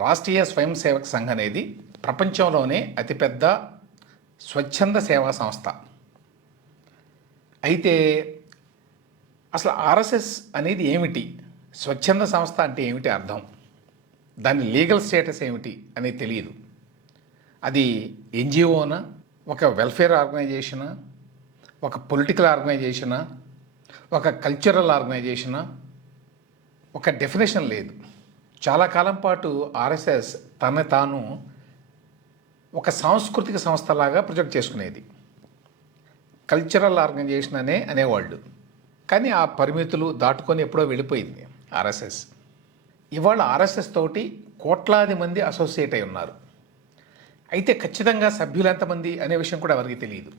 రాష్ట్రీయ స్వయం సేవక్ సంఘ్ అనేది ప్రపంచంలోనే అతిపెద్ద స్వచ్ఛంద సేవా సంస్థ. అయితే అసలు ఆర్ఎస్ఎస్ అనేది ఏమిటి, స్వచ్ఛంద సంస్థ అంటే ఏమిటి అర్థం, దాని లీగల్ స్టేటస్ ఏమిటి అనేది తెలియదు. అది ఎన్జిఓనా, ఒక వెల్ఫేర్ ఆర్గనైజేషనా, ఒక పొలిటికల్ ఆర్గనైజేషనా, ఒక కల్చరల్ ఆర్గనైజేషనా, ఒక డెఫినేషన్ లేదు. చాలా కాలం పాటు ఆర్ఎస్ఎస్ తన తాను ఒక సాంస్కృతిక సంస్థలాగా ప్రొజెక్ట్ చేసుకునేది. కల్చరల్ ఆర్గనైజేషన్ అనేవాళ్ళు. కానీ ఆ పరిమితులు దాటుకొని ఎప్పుడో వెళ్ళిపోయింది ఆర్ఎస్ఎస్. ఇవాళ ఆర్ఎస్ఎస్ తోటి కోట్లాది మంది అసోసియేట్ అయి ఉన్నారు. అయితే ఖచ్చితంగా సభ్యులు ఎంతమంది అనే విషయం కూడా ఎవరికి తెలియదు.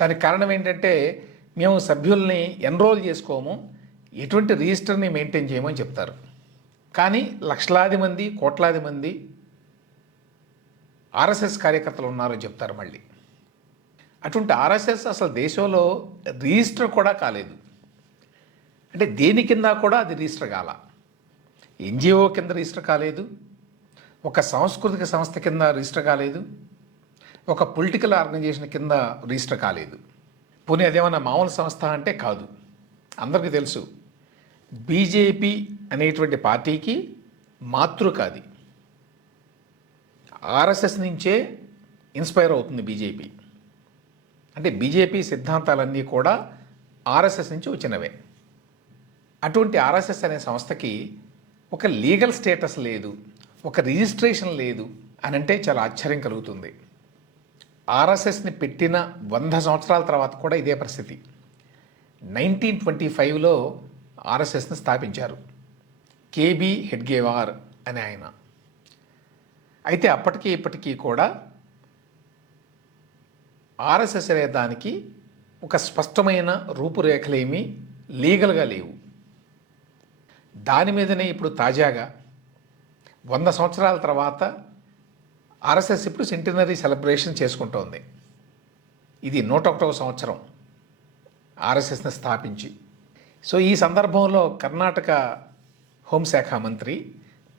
దానికి కారణం ఏంటంటే, మేము సభ్యుల్ని ఎన్రోల్ చేసుకోము, ఎటువంటి రిజిస్టర్ని మెయింటైన్ చేయమని చెప్తారు. కానీ లక్షలాది మంది, కోట్లాది మంది ఆర్ఎస్ఎస్ కార్యకర్తలు ఉన్నారని చెప్తారు మళ్ళీ. అటువంటి ఆర్ఎస్ఎస్ అసలు దేశంలో రిజిస్టర్ కూడా కాలేదు. అంటే దేని కింద కూడా అది రిజిస్టర్ కాల. ఎన్జిఓ కింద రిజిస్టర్ కాలేదు, ఒక సాంస్కృతిక సంస్థ కింద రిజిస్టర్ కాలేదు, ఒక పొలిటికల్ ఆర్గనైజేషన్ కింద రిజిస్టర్ కాలేదు. పోనీ అదేమన్నా మామూలు సంస్థ అంటే కాదు. అందరికీ తెలుసు, బీజేపీ అనేటువంటి పార్టీకి మాతృక అది. ఆర్ఎస్ఎస్ నుంచే ఇన్స్పైర్ అవుతుంది బీజేపీ. అంటే బీజేపీ సిద్ధాంతాలన్నీ కూడా ఆర్ఎస్ఎస్ నుంచి వచ్చినవే. అటువంటి ఆర్ఎస్ఎస్ అనే సంస్థకి ఒక లీగల్ స్టేటస్ లేదు, ఒక రిజిస్ట్రేషన్ లేదు అని అంటే చాలా ఆశ్చర్యం కలుగుతుంది. ఆర్ఎస్ఎస్ని పెట్టిన 100 సంవత్సరాల తర్వాత కూడా ఇదే పరిస్థితి. 1925లో ఆర్ఎస్ఎస్ని స్థాపించారు కేబీ హెడ్గేవార్ అనే ఆయన. అయితే అప్పటికీ ఇప్పటికీ కూడా ఆర్ఎస్ఎస్ అనే దానికి ఒక స్పష్టమైన రూపురేఖలేమీ లీగల్గా లేవు. దాని మీదనే ఇప్పుడు తాజాగా 100 సంవత్సరాల తర్వాత ఆర్ఎస్ఎస్ ఇప్పుడు సెంటినరీ సెలబ్రేషన్ చేసుకుంటోంది. ఇది 101వ సంవత్సరం ఆర్ఎస్ఎస్ని స్థాపించి. సో ఈ సందర్భంలో కర్ణాటక హోంశాఖ మంత్రి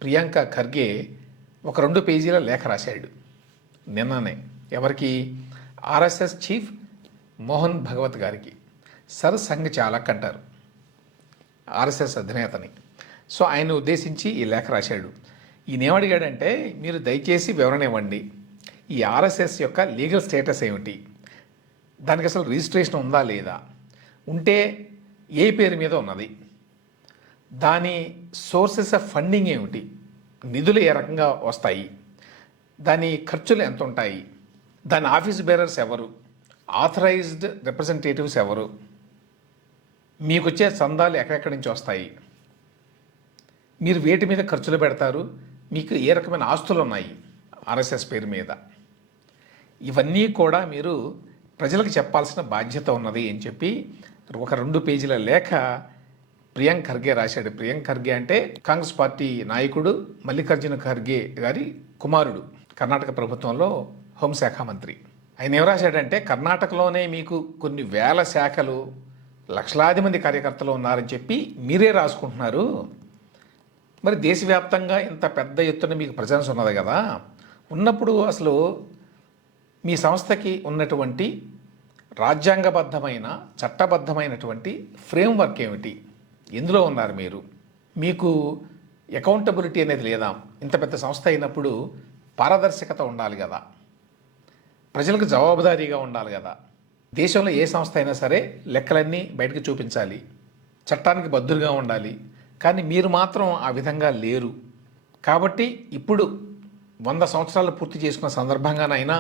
ప్రియాంక ఖర్గే ఒక 2 పేజీల లేఖ రాశాడు నిన్ననే. ఎవరికి? ఆర్ఎస్ఎస్ చీఫ్ మోహన్ భగవత్ గారికి. సర్ సంఘ్ చాలక్ అంటారు ఆర్ఎస్ఎస్ అధినేతని. సో ఆయన ఉద్దేశించి ఈ లేఖ రాశాడు. ఈయన ఏమడిగాడంటే, మీరు దయచేసి వివరణ ఇవ్వండి, ఈ ఆర్ఎస్ఎస్ యొక్క లీగల్ స్టేటస్ ఏమిటి, దానికి అసలు రిజిస్ట్రేషన్ ఉందా లేదా, ఉంటే ఏ పేరు మీద ఉన్నది, దాని సోర్సెస్ ఆఫ్ ఫండింగ్ ఏమిటి, నిధులు ఏ రకంగా వస్తాయి, దాని ఖర్చులు ఎంత ఉంటాయి, దాని ఆఫీస్ బేరర్స్ ఎవరు, ఆథరైజ్డ్ రిప్రజెంటేటివ్స్ ఎవరు, మీకు వచ్చే చందాలు ఎక్కడెక్కడి నుంచి వస్తాయి, మీరు వేటి మీద ఖర్చులు పెడతారు, మీకు ఏ రకమైన ఆస్తులు ఉన్నాయి ఆర్ఎస్ఎస్ పేరు మీద, ఇవన్నీ కూడా మీరు ప్రజలకు చెప్పాల్సిన బాధ్యత ఉన్నది అని చెప్పి ఒక 2 పేజీల లేఖ ప్రియాంక్ ఖర్గే రాశాడు. ప్రియాంక్ ఖర్గే అంటే కాంగ్రెస్ పార్టీ నాయకుడు మల్లికార్జున ఖర్గే గారి కుమారుడు, కర్ణాటక ప్రభుత్వంలో హోంశాఖ మంత్రి. ఆయన ఏం రాశాడంటే, కర్ణాటకలోనే మీకు కొన్ని వేల శాఖలు, లక్షలాది మంది కార్యకర్తలు ఉన్నారని చెప్పి మీరే రాసుకుంటున్నారు. మరి దేశవ్యాప్తంగా ఇంత పెద్ద ఎత్తున మీకు ప్రజెన్స్ ఉన్నది కదా, ఉన్నప్పుడు అసలు మీ సంస్థకి ఉన్నటువంటి రాజ్యాంగబద్ధమైన చట్టబద్ధమైనటువంటి ఫ్రేమ్వర్క్ ఏమిటి, ఎందులో ఉన్నారు మీరు, మీకు అకౌంటబిలిటీ అనేది లేదా? ఇంత పెద్ద సంస్థ అయినప్పుడు పారదర్శకత ఉండాలి కదా, ప్రజలకు జవాబుదారీగా ఉండాలి కదా. దేశంలో ఏ సంస్థ అయినా సరే లెక్కలన్నీ బయటకు చూపించాలి, చట్టానికి బద్దులుగా ఉండాలి. కానీ మీరు మాత్రం ఆ విధంగా లేరు. కాబట్టి ఇప్పుడు 100 సంవత్సరాలు పూర్తి చేసుకున్న సందర్భంగానైనా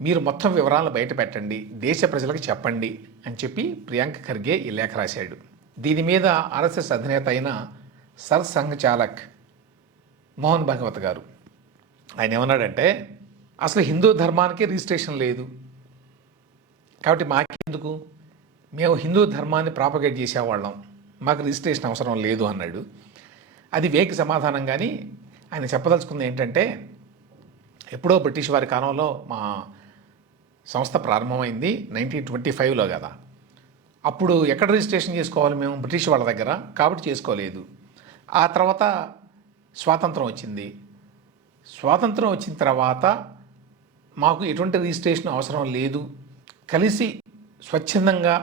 మీరు మొత్తం వివరాలను బయట పెట్టండి, దేశ ప్రజలకు చెప్పండి అని చెప్పి ప్రియాంక్ ఖర్గే ఈ లేఖ రాశాడు. దీని మీద ఆర్ఎస్ఎస్ అధినేత అయిన సర్ సంఘ్ చాలక్ మోహన్ భగవత్ గారు ఆయన ఏమన్నాడంటే, అసలు హిందూ ధర్మానికి రిజిస్ట్రేషన్ లేదు కాబట్టి మాకెందుకు, మేము హిందూ ధర్మాన్ని ప్రాపగేట్ చేసేవాళ్ళం, మాకు రిజిస్ట్రేషన్ అవసరం లేదు అన్నాడు. అది వేకి సమాధానం. కానీ ఆయన చెప్పదలుచుకుంది ఏంటంటే, ఎప్పుడో బ్రిటిష్ వారి కాలంలో మా సంస్థ ప్రారంభమైంది 1925లో కదా, అప్పుడు ఎక్కడ రిజిస్ట్రేషన్ చేసుకోవాలి మేము, బ్రిటిష్ వాళ్ళ దగ్గర, కాబట్టి చేసుకోలేదు. ఆ తర్వాత స్వాతంత్రం వచ్చింది. స్వాతంత్రం వచ్చిన తర్వాత మాకు ఎటువంటి రిజిస్ట్రేషన్ అవసరం లేదు, కలిసి స్వచ్ఛందంగా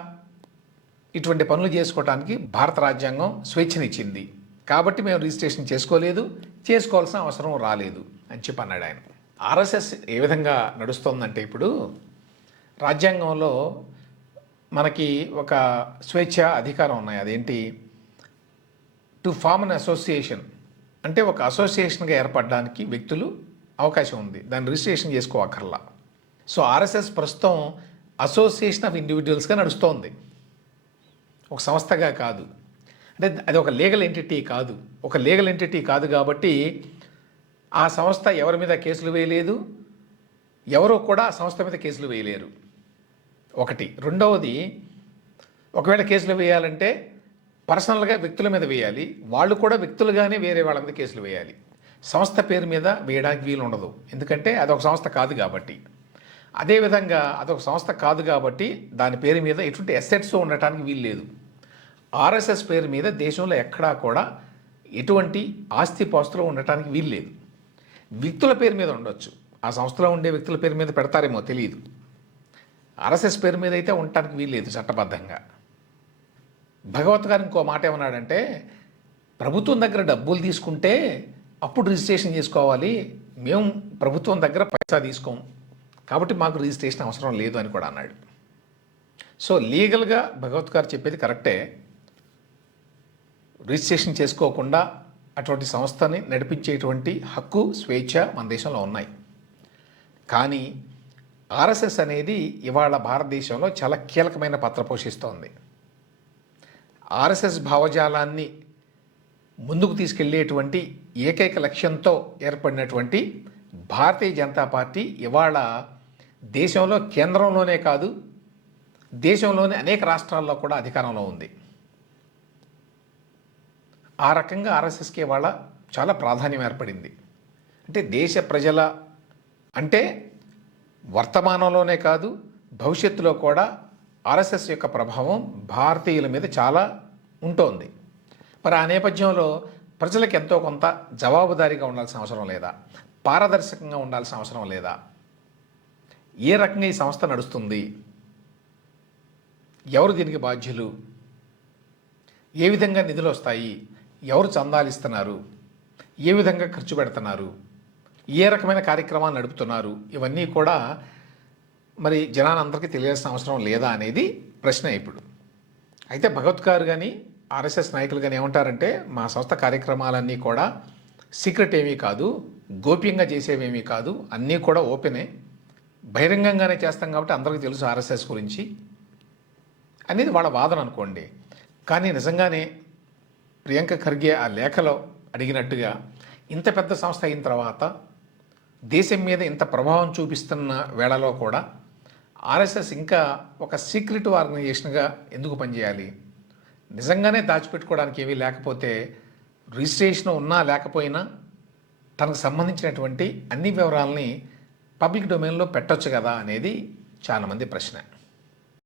ఇటువంటి పనులు చేసుకోవడానికి భారత రాజ్యాంగం స్వేచ్ఛనిచ్చింది, కాబట్టి మేము రిజిస్ట్రేషన్ చేసుకోలేదు, చేసుకోవాల్సిన అవసరం రాలేదు అని చెప్పి అన్నాడు ఆయన. ఆర్ఎస్ఎస్ ఏ విధంగా నడుస్తోందంటే, ఇప్పుడు రాజ్యాంగంలో మనకి ఒక స్వేచ్ఛ అధికారం ఉన్నాయి. అదేంటి? టు ఫార్మ్ అన్ అసోసియేషన్, అంటే ఒక అసోసియేషన్గా ఏర్పడడానికి వ్యక్తులు అవకాశం ఉంది, దాన్ని రిజిస్ట్రేషన్ చేసుకోవక్కర్లా. సో ఆర్ఎస్ఎస్ ప్రస్తుతం అసోసియేషన్ ఆఫ్ ఇండివిజువల్స్గా నడుస్తోంది, ఒక సంస్థగా కాదు. అంటే అది ఒక లీగల్ ఎంటిటీ కాదు. ఒక లీగల్ ఎంటిటీ కాదు కాబట్టి ఆ సంస్థ ఎవరి మీద కేసులు వేయలేదు, ఎవరో కూడా ఆ సంస్థ మీద కేసులు వేయలేరు. ఒకటి. రెండవది, ఒకవేళ కేసులు వేయాలంటే పర్సనల్గా వ్యక్తుల మీద వేయాలి, వాళ్ళు కూడా వ్యక్తులుగానే వేరే వాళ్ళ మీద కేసులు వేయాలి. సంస్థ పేరు మీద వేయడానికి వీలు ఉండదు, ఎందుకంటే అదొక సంస్థ కాదు కాబట్టి. అదేవిధంగా అదొక సంస్థ కాదు కాబట్టి దాని పేరు మీద ఎటువంటి అసెట్స్ ఉండటానికి వీలు లేదు. ఆర్ఎస్ఎస్ పేరు మీద దేశంలో ఎక్కడా కూడా ఎటువంటి ఆస్తిపాస్తులు ఉండటానికి వీలు లేదు. వ్యక్తుల పేరు మీద ఉండొచ్చు, ఆ సంస్థలో ఉండే వ్యక్తుల పేరు మీద పెడతారేమో తెలియదు. ఆర్ఎస్ఎస్ పేరు మీద అయితే ఉండటానికి వీలు లేదు చట్టబద్ధంగా. భగవత్ గారు ఇంకో మాట ఏమన్నాడంటే, ప్రభుత్వం దగ్గర డబ్బులు తీసుకుంటే అప్పుడు రిజిస్ట్రేషన్ చేసుకోవాలి, మేము ప్రభుత్వం దగ్గర పైసా తీసుకోం కాబట్టి మాకు రిజిస్ట్రేషన్ అవసరం లేదు అని కూడా అన్నాడు. సో లీగల్గా భగవత్ గారు చెప్పేది కరెక్టే, రిజిస్ట్రేషన్ చేసుకోకుండా అటువంటి సంస్థని నడిపించేటువంటి హక్కు, స్వేచ్ఛ మన దేశంలో ఉన్నాయి. కానీ ఆర్ఎస్ఎస్ అనేది ఇవాళ భారతదేశంలో చాలా కీలకమైన పాత్ర పోషిస్తోంది. ఆర్ఎస్ఎస్ భావజాలాన్ని ముందుకు తీసుకెళ్లేటువంటి ఏకైక లక్ష్యంతో ఏర్పడినటువంటి భారతీయ జనతా పార్టీ ఇవాళ దేశంలో కేంద్రంలోనే కాదు, దేశంలోని అనేక రాష్ట్రాల్లో కూడా అధికారంలో ఉంది. ఆ రకంగా ఆర్ఎస్ఎస్కి ఇవాళ చాలా ప్రాధాన్యం ఏర్పడింది. అంటే దేశ ప్రజల, అంటే వర్తమానంలోనే కాదు భవిష్యత్తులో కూడా ఆర్ఎస్ఎస్ యొక్క ప్రభావం భారతీయుల మీద చాలా ఉంటుంది. మరి ఆ నేపథ్యంలో ప్రజలకు ఎంతో కొంత జవాబుదారీగా ఉండాల్సిన అవసరం లేదా? పారదర్శకంగా ఉండాల్సిన అవసరం లేదా? ఏ రకంగా ఈ సంస్థ నడుస్తుంది, ఎవరు దీనికి బాధ్యులు, ఏ విధంగా నిధులు వస్తాయి, ఎవరు చందాలు ఇస్తున్నారు, ఏ విధంగా ఖర్చు పెడుతున్నారు, ఏ రకమైన కార్యక్రమాలు నడుపుతున్నారు, ఇవన్నీ కూడా మరి జనాలందరికీ తెలియాల్సిన అవసరం లేదా అనేది ప్రశ్న ఇప్పుడు. అయితే భగవత్ గారు కానీ ఆర్ఎస్ఎస్ నాయకులు కానీ ఏమంటారంటే, మా సంస్థ కార్యక్రమాలన్నీ కూడా సీక్రెట్ ఏమీ కాదు, గోప్యంగా చేసేవేమీ కాదు, అన్నీ కూడా ఓపెనే, బహిరంగంగానే చేస్తాం కాబట్టి అందరికీ తెలుసు ఆర్ఎస్ఎస్ గురించి అనేది వాళ్ళ వాదన అనుకోండి. కానీ నిజంగానే ప్రియాంక ఖర్గే ఆ లేఖలో అడిగినట్టుగా ఇంత పెద్ద సంస్థ అయిన తర్వాత దేశం మీద ఇంత ప్రభావం చూపిస్తున్న వేళలో కూడా ఆర్ఎస్ఎస్ ఇంకా ఒక సీక్రెట్ ఆర్గనైజేషన్గా ఎందుకు పనిచేయాలి? నిజంగానే దాచిపెట్టుకోవడానికి ఏమీ లేకపోతే రిజిస్ట్రేషన్ ఉన్నా లేకపోయినా తనకు సంబంధించినటువంటి అన్ని వివరాలని పబ్లిక్ డొమైన్లో పెట్టొచ్చు కదా అనేది చాలామంది ప్రశ్న.